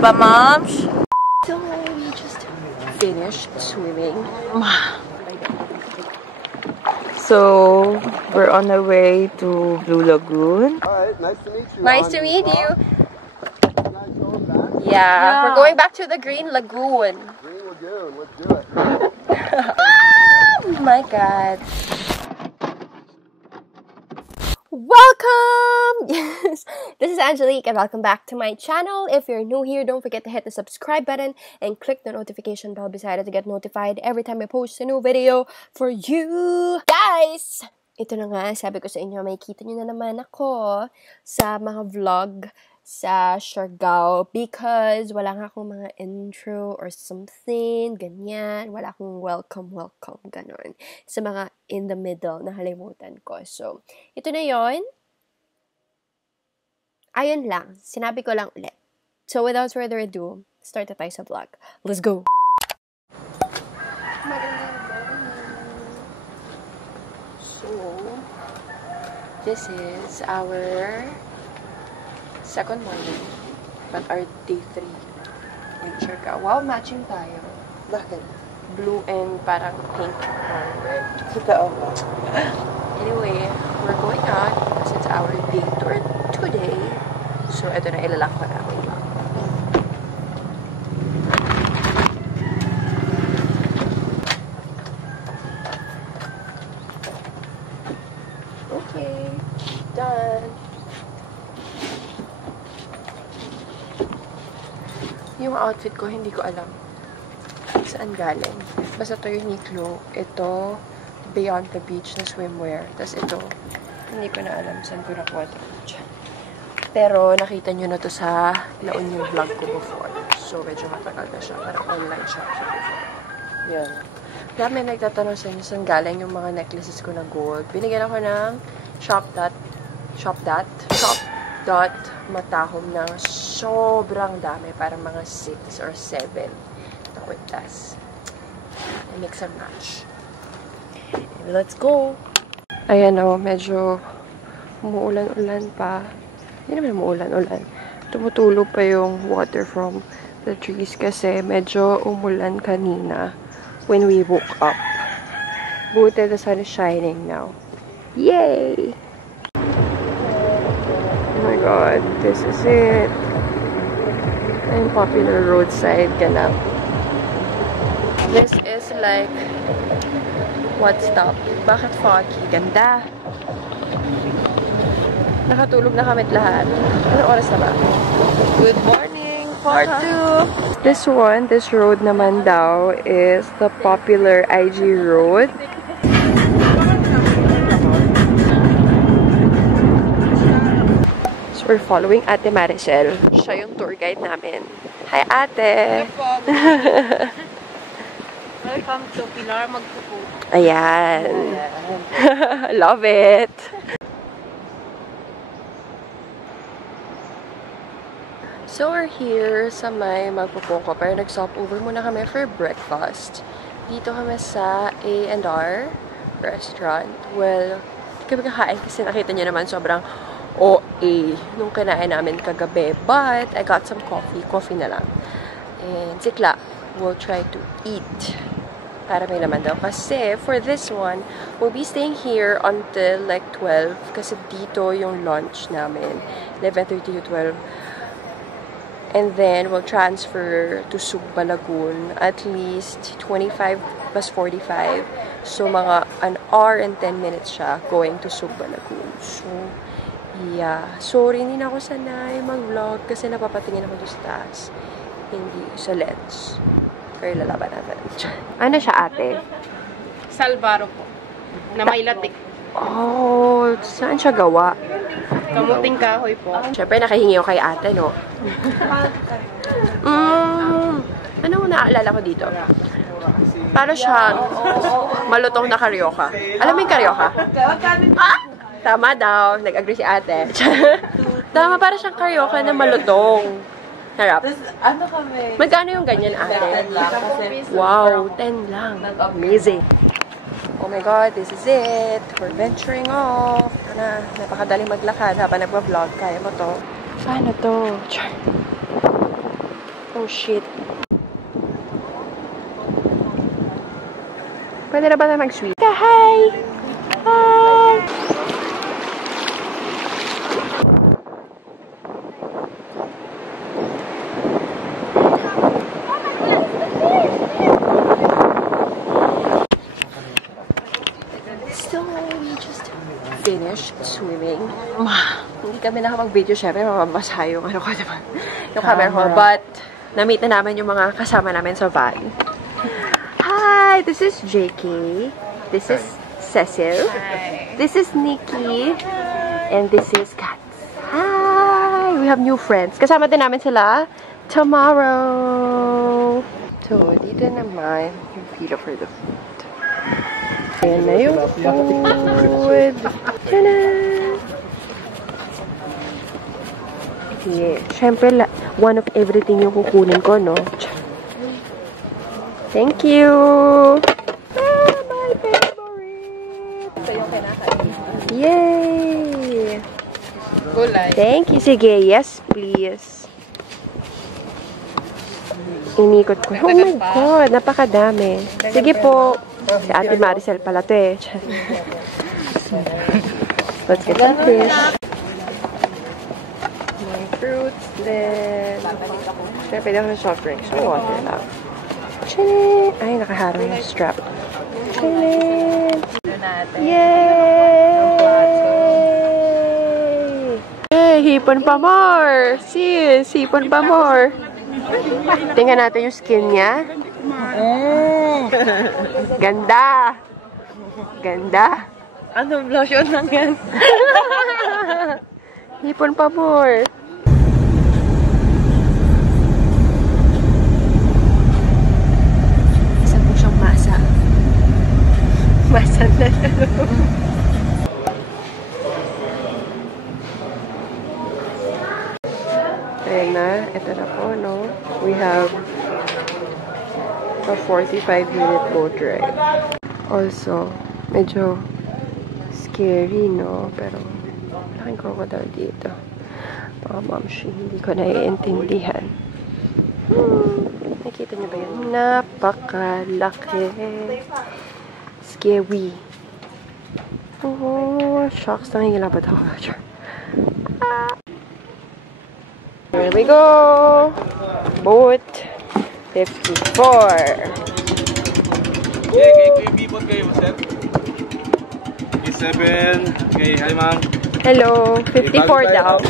ba, moms? So, we just finished swimming. So, we're on our way to Blue Lagoon. Alright, nice to meet you. Nice to meet you. Yeah, we're going back to the Green Lagoon. Green Lagoon, let's do it. Oh my god. Welcome! Yes, this is Angelique and welcome back to my channel. If you're new here, don't forget to hit the subscribe button and click the notification bell beside it to get notified every time I post a new video for you guys! Ito na nga, sabi ko sa inyo, may kita nyo na naman ako sa mga vlog sa Siargao because wala nga akong mga intro or something, ganyan. Wala akong welcome, ganon. Sa mga in the middle na halimutan ko. So, ito na yon. Ayun lang. Sinabi ko lang ulit. So, without further ado, start na tayo sa vlog. Let's go! So, this is our second morning, but our day 3 in Siargao. Wow, matching tayo. Bakit? Blue and parang pink or red. Totoo ba? Anyway, we're going out because it's our day tour today. So, ito na, ilalak ko na. Okay, done. Yung outfit ko, hindi ko alam saan galing. Basta ito yung Uniqlo. Ito, Beyond the Beach na swimwear. Tapos ito, hindi ko na alam saan ko nakuha ito. Pero nakita nyo na to sa La Union vlog ko before. So, medyo matagal na siya. Parang online shop siya before. Yun. Dami nagtatanong sa inyo saan galing yung mga necklaces ko na gold. Binigyan ako ng Shop Matahom ng sobrang dami. Parang mga 6 or 7 na kwintas. I mix and match. Let's go! Ayan o, medyo umuulan-ulan pa. Hindi naman umuulan-ulan. Tumutulo pa yung water from the trees kasi medyo umulan kanina when we woke up. Buti the sun is shining now. Yay! Oh my god, this is it. Ang popular roadside ganap. This is like what stop? Bakit foggy? Ganda. Nakatulog na kami lahat. Anong oras na ba? Good morning! Part 2! This road naman daw is the popular IG road. We're following Ate Maricel. Siya yung tour guide namin. Hi, Ate! Welcome to Pilar Magpupo. Ayan. Love it! So, we're here sa may Magpupongko. Pero nag-stop over muna kami for breakfast. Dito kami sa A&R restaurant. Well, kami kakain kasi nakita nyo naman sobrang OA nung kinain namin kagabi. But, I got some coffee. Coffee na lang. And sikla, we'll try to eat. Para may laman daw. Kasi, for this one, we'll be staying here until like 12. Kasi dito yung lunch namin. 11:30 to 12. And then, we'll transfer to Sugba Lagoon. At least 25 plus 45. So, mga an hour and 10 minutes siya going to Sugba Lagoon. So, yeah. Sorry, hindi na ako sanay mag-vlog kasi napapatingin ako doon sa taas. Hindi sa lens. Pero lalaban natin. Ano siya, ate? Salvaro po. Na may latik. Oh, saan siya gawa? Kamuting kahoy po. Siyempre, nakahingi ako kay ate, no? Ano naaalala ko dito? Para siya malutong na karyoka. Alam mo yung karyoka? Ah! Tama daw. Nag-agree si ate. Tama, para siyang karyoka na malutong. Harap. Ano kami? Magkano yung ganyan, ate? Wow, 10 lang. Amazing. Oh my god, this is it. We're venturing off. Ito na, napakadaling maglakad habang nagpa-vlog. Kaya mo to. Paano to? Oh, shit. Pwede na ba na mag-sweet? Hi! Hi! So, we just finished swimming. Hindi kami nakapag-video, syempre, mamabasa yung ano ko naman, yung camera ko. But, na-meet na namin yung mga kasama namin sa van. Hi! This is JK. This is Cecil. Hi. This is Nikki. And this is Kat. Hi! We have new friends. Kasama din namin sila tomorrow. So, dito naman yung feel for the food. Ayan na yung food. Tchanan! Yeah. Siyempre, one of everything yung kukunin ko, no? Thank you! Ah, my favorite! Ito yung kinakain. Yay! Gulay. Thank you. Sige, yes, please. Inikot ko. Oh my God, napakadami. Sige po. Si Ate Maricel pala to eh. Let's get some fish. May fruits din. Siyempre, pwede ako ng soft drinks. So, water lang. Chilin! Ay, nakaharang yung strap. Chilin! Yay! Yay! Hipon pa more! Sis! Hipon pa more! Tingnan natin yung skin niya. Ganda! Ganda! Anong lotion lang yan? Hipon pa more! Isa po siyang masa. Masa na Ayan na. Ito na po, no? We have a 45-minute boat ride. Also, medyo scary, no? Pero, malaking crocodile dito. Mga mamshi, hindi ko naiintindihan. Nakita niyo ba yun? Napakalaki. Scary. Oh, shocks. Nangingilabat ako. Here we go! Boat 54. Okay, kay bibot kayo, sir. Okay, 7. Okay, hi ma'am. Hello, 54 daw.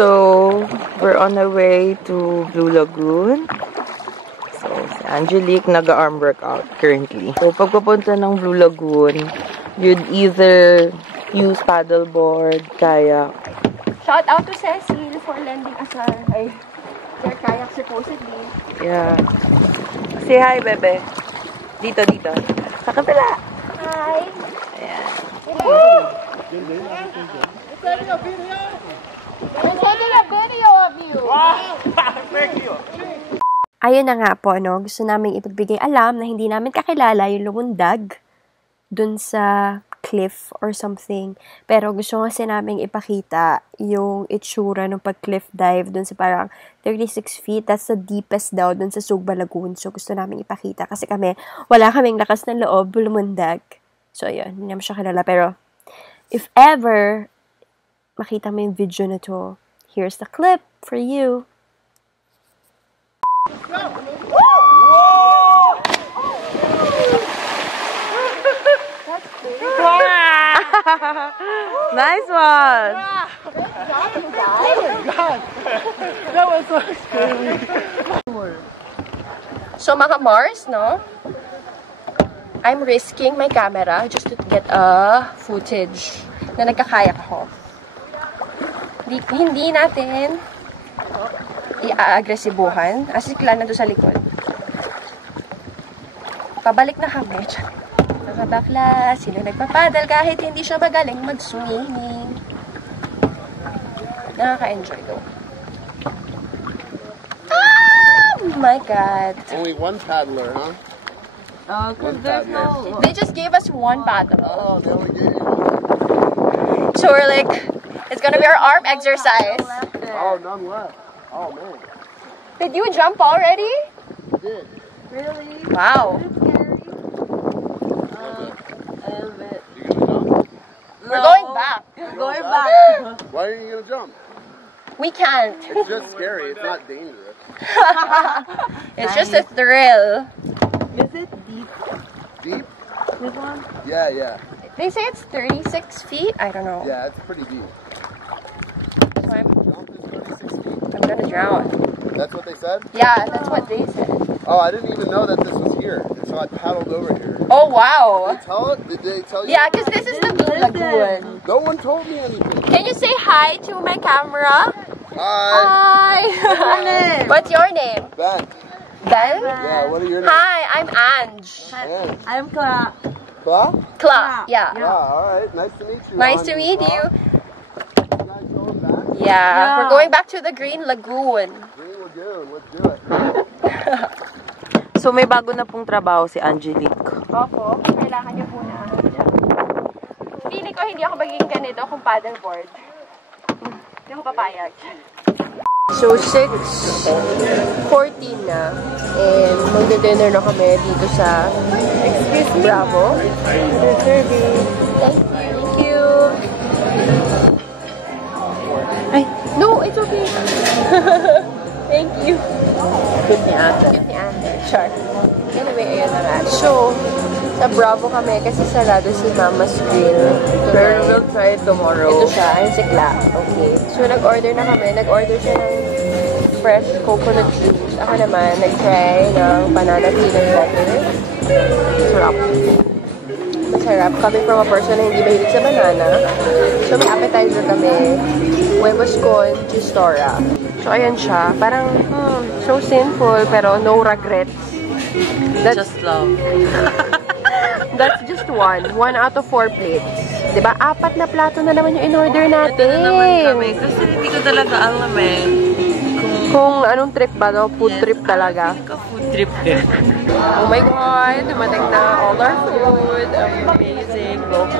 So, we're on our way to Blue Lagoon. So, si Angelique nag-arm workout currently. So, pag papunta ng Blue Lagoon, you'd either use paddleboard, kayak. Shout out to Cecil for lending us their kayak supposedly. Yeah. Say hi, bebe. Dito, dito. Sa kabila. Hi! Ayan. Woo! I'm taking a video of you! Ayun na nga po, no? Gusto namin ipagbigay alam na hindi namin kakilala yung lumundag dun sa cliff or something. Pero gusto kasi namin ipakita yung itsura ng pag-cliff dive dun sa parang 36 feet. That's the deepest daw dun sa Sugba Lagoon. So, gusto namin ipakita. Kasi kami, wala kaming lakas ng loob lumundag. So, ayun. Hindi namin siya kilala. Pero, if ever makita mo yung video na to, here's the clip for you. Nice one! That was so scary. So, mga Mars, no? I'm risking my camera just to get a footage na nagkakayak ako. Hindi natin i-agresibuhan. Asiklan na doon sa likod. pabalik na kami. Mga bakla, sino nagpapadal kahit hindi siya magaling mag-swimming. Nakaka-enjoy though. Oh my God. Only one paddler, huh? Because there's no... They just gave us one paddle. Oh, they only gave you one. So we're like, it's gonna be our arm exercise. Oh, none left. Oh, man. Did you jump already? Did. Really? Wow. A little bit. You gonna jump? We're going back. Going back. Why are you gonna jump? We can't. It's just scary. It's not dangerous. It's just a thrill. Is it deep? Deep? This one? Yeah, yeah. They say it's 36 feet. I don't know. Yeah, it's pretty deep. So Jump is 36 feet. I'm gonna drown. That's what they said? Yeah, that's what they said. Oh, I didn't even know that this was here. So I paddled over here. Oh, wow. Did they tell you? Yeah, because this is the Blue Lagoon. No one told me anything. Can you say hi to my camera? Hi. Hi. What's your name? Ben. Ben? Yeah, what are your names? Hi, I'm Ange. Ben. I'm Cla. Cla? Cla. Yeah. Yeah, alright. Nice to meet you. Nice to meet you. You guys going back? Yeah, we're going back to the Green Lagoon. Green Lagoon, let's do it. So may bago na pong trabaho si Angelique. Opo, kailangan niyo po na. Pili ko hindi ako magiging ganito kung paddleboard. Hindi ako papayag. So, 6:14 na. And magdi-dinner na kami dito sa Bravo. Thank you. Ay, no, it's okay. Thank you. Good ni ate. Cute ni ate. Char. Anyway, ayun na nga. So, sa Bravo kami kasi sarado si Mama's Grill. Pero we'll try it tomorrow. Ito siya, yung sikla. Okay. So, nag-order na kami. Nag-order siya ng fresh coconut juice. Ako naman, nag-try ng banana peanut butter. Sarap. Masarap. Coming from a person na hindi mahilig sa banana. So, may appetizer kami. Huevos con chistorra. So, ayan siya. Parang, so simple, pero no regrets. That's Just love. That's just one. 1 out of 4 plates. Diba? 4 na plato na naman yung in-order natin. Ito na naman kami. Kasi hindi ko talaga alam eh. Kung anong trip ba, no? Food trip talaga. Hindi ka food trip din. Oh my God! Dumating na all our food. Amazing. Look.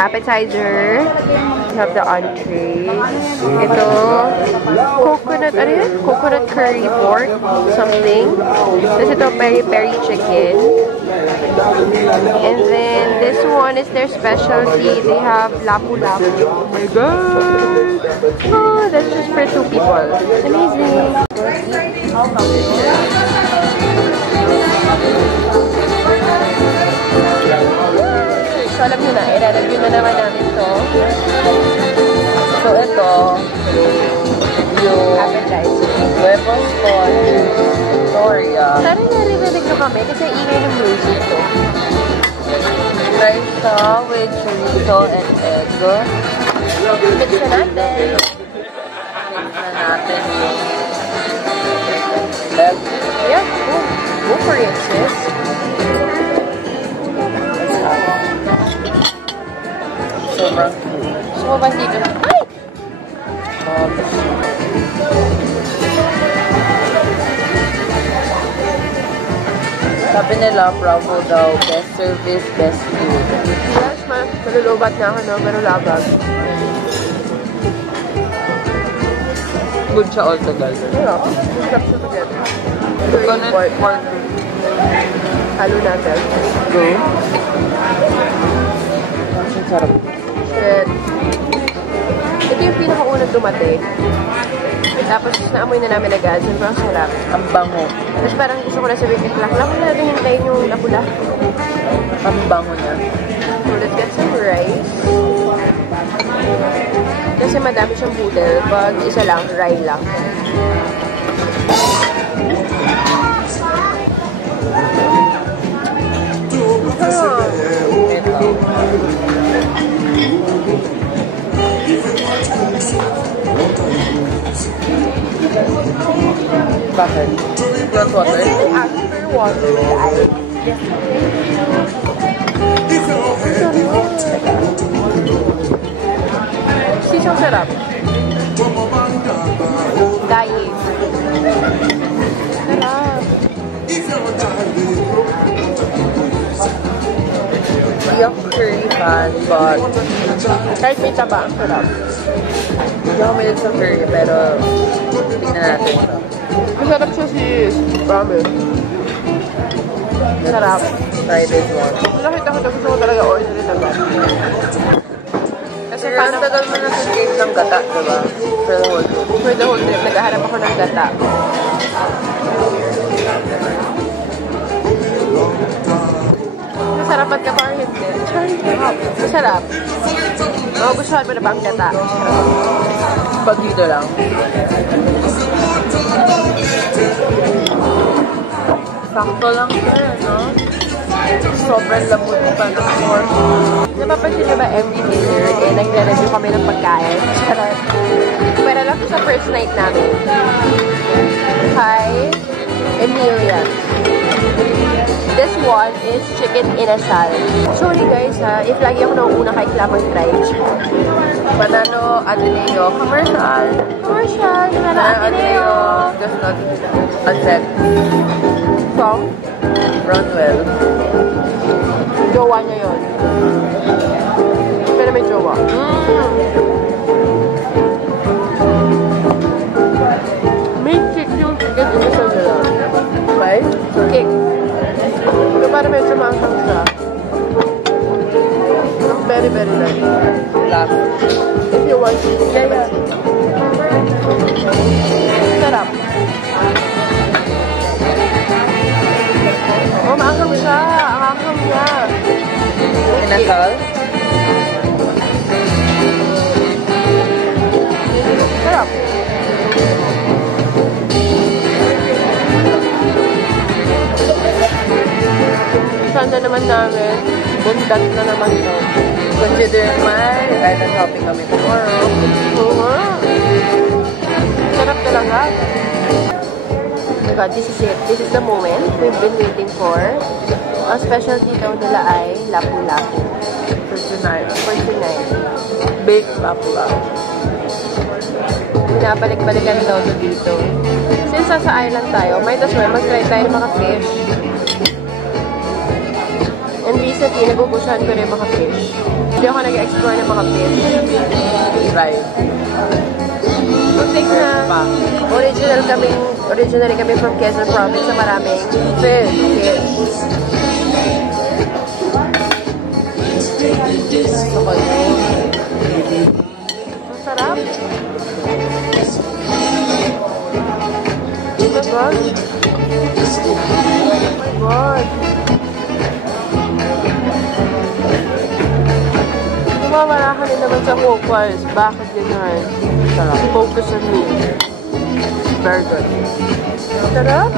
Appetizer. We have the entrees. Ito. Coconut, ano yun? Coconut curry pork. Something. Tapos ito, peri-peri chicken. And then, this one is their specialty. They have lapu-lapu. Oh my God! Oh, that's just for 2 people. It's amazing. So, alam nyo na, i-review na naman namin to. So, ito, yung huevos con Victoria. Sana narinig nyo kami kasi ingay ng music to. Rice with chorizo and egg. Mix na natin. Mix na natin yung egg. Yeah, go for it, sis. Sobrang So, ba dito? Ay! sabi nila, Bravo daw, best service, best food. Yes, malulubat na ako, no? Pero labag. Good siya altogether. Pero, sarap siya together. Coconut pork. Halo natin. Go. Ang sarap. Shit. Ito yung pinakaunang dumating. Tapos, naamoy na namin agad. Sobrang sarap. Ang bango. Tapos parang gusto ko na sabihin, lang ko na natin hintayin yung lapula. Ang bango niya. So, let's get some rice. Kasi madami siyang boodle. Pag isa lang, rye lang. Bakit? Hot water? After water with ice. Sisang sarap. Dying. Sarap. Hindi ako curry fan, but Kahit may taba, ang sarap. hindi ako mahilig sa curry, pero tingnan natin ito. Masarap siya sis. Promise. Sarap. Try this one. Kung nakita ko gusto ko talaga order ito ba? Kasi Pero paano ang tagal mo na sa game ng gata, diba? For the whole trip. for the whole trip, naghahanap ako ng gata. Masarapan ka pa or hindi? Masarap. Oo, gustuhan mo na ba ang gata? Pag dito lang. Sakto lang siya, no? Sobrang lamot pa ng pork. Napapansin niyo ba every dinner, nagre-review kami ng pagkain? Sarap. Pero lang sa first night namin. Hi, Emilia. This one is chicken inasal. Sorry guys ha, if lagi ako nauuna kay Clamor Drive. Manano Ateneo commercial. Commercial, Manano Ateneo. Does not accept From Brownwell. jowa niya yun. Pero may jowa. May kick yung chicken inasal nila. Right? Kick. Pero parang medyo maanghang siya. Very, very nice. Last. If you want, yeah. Sarap. Oh, maanghang siya. Ang anghang niya. Inasal? Sarap. Sana naman namin, bundat na naman to. Considering my kahit ang shopping kami tomorrow. Oo nga. Sarap talaga. Oh my God, this is it. This is the moment we've been waiting for. Ang specialty daw nila ay lapu-lapu. For tonight. For tonight. Baked lapu-lapu. Pinabalik-balikan daw to dito. Since nasa island tayo, might as well mag-try tayo ng mga fish. And recently, nagugustuhan ko rin mga fish. Hindi ako nag-explore ng mga fish. Right. Good thing na originally kami from Quezon Province na maraming fish. Ang sarap. Oh my God. Oh my God. Nawawala ka rin naman sa focus. Bakit ganyan? Sarap. Focus on me. Very good. Sarap?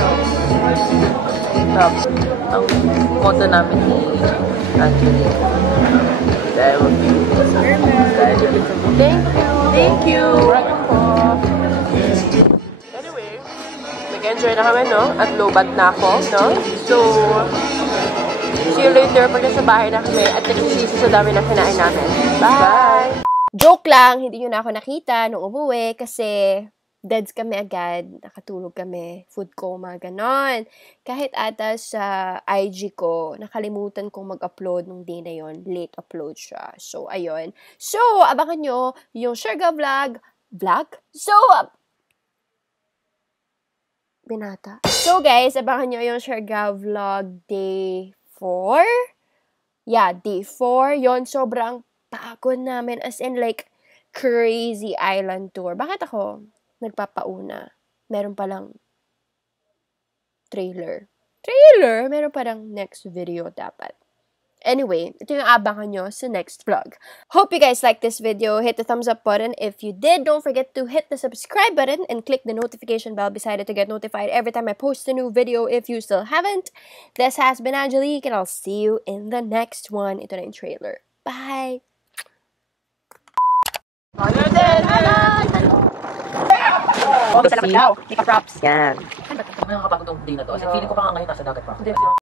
Sarap. Ang motto namin ni Anthony. Dahil Thank you. Thank you. Anyway, nag-enjoy na kami, no? At low-bat na ako, no? So, see you later pag nasa bahay na kami at nagsisisi sa dami ng kinain namin. Bye! Joke lang, hindi nyo na ako nakita nung umuwi kasi deads kami agad, nakatulog kami, food coma, ganon. Kahit ata sa IG ko, nakalimutan kong mag-upload nung day na yon, late upload siya. So, ayun. So, abangan nyo yung Sherga vlog? So, binata. So, guys, abangan nyo yung Sherga vlog day 4? Yeah, day 4. Yon, sobrang pagod namin. As in, like, crazy island tour. Bakit ako nagpapauna? Meron palang trailer. Meron palang next video dapat. Anyway, ito yung abangan nyo sa next vlog. Hope you guys liked this video. Hit the thumbs up button if you did. Don't forget to hit the subscribe button and click the notification bell beside it to get notified every time I post a new video if you still haven't. This has been Angelique and I'll see you in the next one. Ito na yung trailer. Bye! Salamat daw. Ika props. Yan. Nakakapagod tong day na to. Feeling ko pa nga ngayon nasa dagat pa ako.